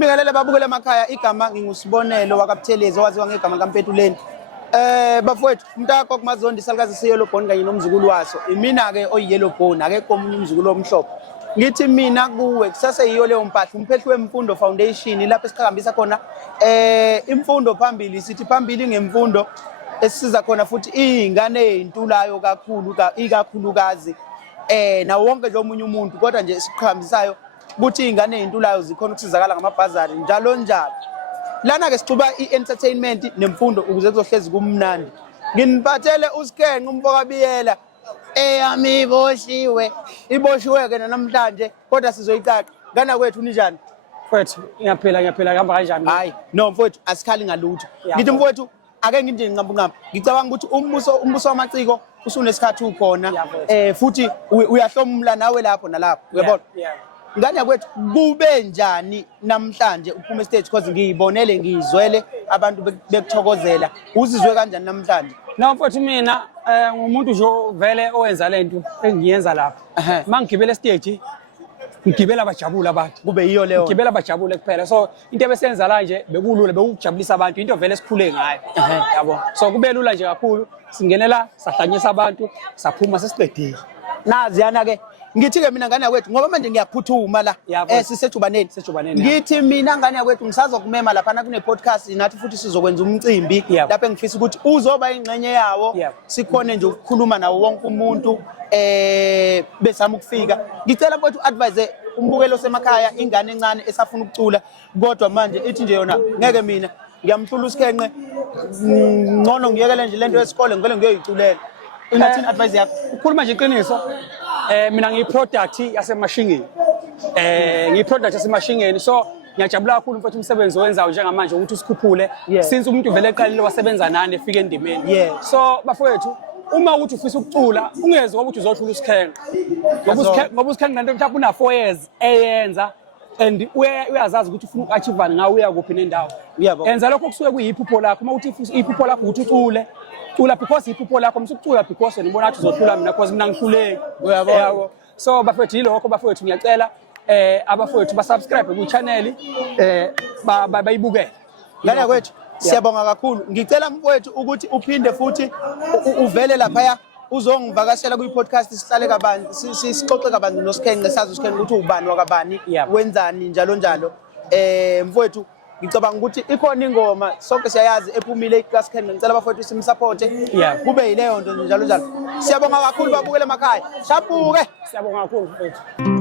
Ngibingelele babukele emakhaya igama ngingusibonelo wakabuthelezi owaziwa ngegama kaMpetuleni. Bafowethu umntaka kuMazondi salukazi siyelo bone kanye nomzukulu waso. Imina ke oyiyellow bone akekho omunye umzukulu omhlophe. Ngithi mina kuwe kusase yiyo leyo mpahla umphehli wemfundo foundation lapho esiqhakambisa khona imfundo phambili sithi phambili ngemfundo esisiza khona futhi izingane ezintulayo kakhulu ikakhulukazi nawo wonke nje omunye umuntu kodwa nje esiqhambisayo ukuthi izingane ezintulayo zikhona ukusizakala ngamabhazari njalo njalo. Lana ke sixuba ientertainment nemfundo ukuze kuzohlezi kumnandi. Nginiphathele uSkenqe uMfokabiyela eyami iboshiwe ke namhlanje kodwa sizoyicaca. Ngana kwethu ninjani? Mfowethu ngiyaphila kuhamba kanjani? Hayi no mfowethu asikhali ngalutho. Ngithi mfowethu ake nginje nqamba ngicabanga ukuthi umbuso wamaciko usunesikhathi ukhona futhi uyahlomula nawe lapho nalapho uyabona. Ngane kwethu kube njani namhlanje uphuma stage because ngiyibonele ngiyizwele abantu bekuthokozela uzizwe kanjani namhlanje? Na mfowethu mina ngumuntu nje vele owenza lento engiyenza lapha. Mangigibela stage ngigibela abajabula abantu kube yiyo leyo ngigibela abajabule kuphela so into ebesenza la nje bekulula bekujabulisa abantu into vele sikhule ngayo yabo so kube lula nje kakhulu singenela sahlanyisa abantu saphuma sesiqedile nazi yana ke ngithi ke mina ngane yakwethu ngoba manje ngiyaphuthuma la sisejubaneni ngithi mina ngane yakwethu ngisazokumema lapha na kune podcast nathi futhi sizokwenza umcimbi lapho engifisa ukuthi uzoba ingcenye yawo sikhone nje ukukhuluma nawo wonke umuntu besama ukufika. Ngicela mfowethu advise umbukelo semakhaya ingane encane esafuna ukucula kodwa manje ithi nje yona ngeke mina ngiyamhlula uSkenqe ngcono ngiyekele nje lento yesikole ngivele ngiyoyiculela. Ingathini advice yakho? Ukhuluma nje iqiniso mina ngiyiproduct yasemashingeni ngiyiproduct yasemashingeni so ngiyajabula kakhulu mfowethu umsebenzi owenzayo njengamanje ukuthi usikhuphule since umuntu vele eqalile wasebenza nani efike endimeni so bafowethu uma uthi ufisa ukucula ungezwe ukuthi uzohlula uSkenqe ngoba uSkenqe lento mhlawumbe una 4 years eyenza and uyazazi ukuthi ufuna uachieve ngawe uya kuphi nendawo enza lokho kusuke kuyiphupho lakho uma uthi iphupho lakho ukuthi ucula because iphupho lakho msukucula because ngibona ukuthi uzothula mina because mina ngihluleki uyabo so bafowethu yilokho bafowethu ngiyacela abafowethu basubscribe ku channel bayibukele ngane kwethu siyabonga kakhulu. Ngicela mfowethu ukuthi uphinde futhi uvele lapha uzongivakashela ku podcast sihlale kabanzi sixoxe kabanzi noSkenqe sazi uSkenqe ukuthi ubani wakabani wenzani njalo njalo. Mfowethu ngicabanga ukuthi ikhona ingoma sonke siyayazi ephumile kaSkenqe ngicela bafowethu simsupport kube yileyo nto njalo njalo. Siyabonga kakhulu babukele emakhaya. Shabuke. Siyabonga kakhulu mfowethu.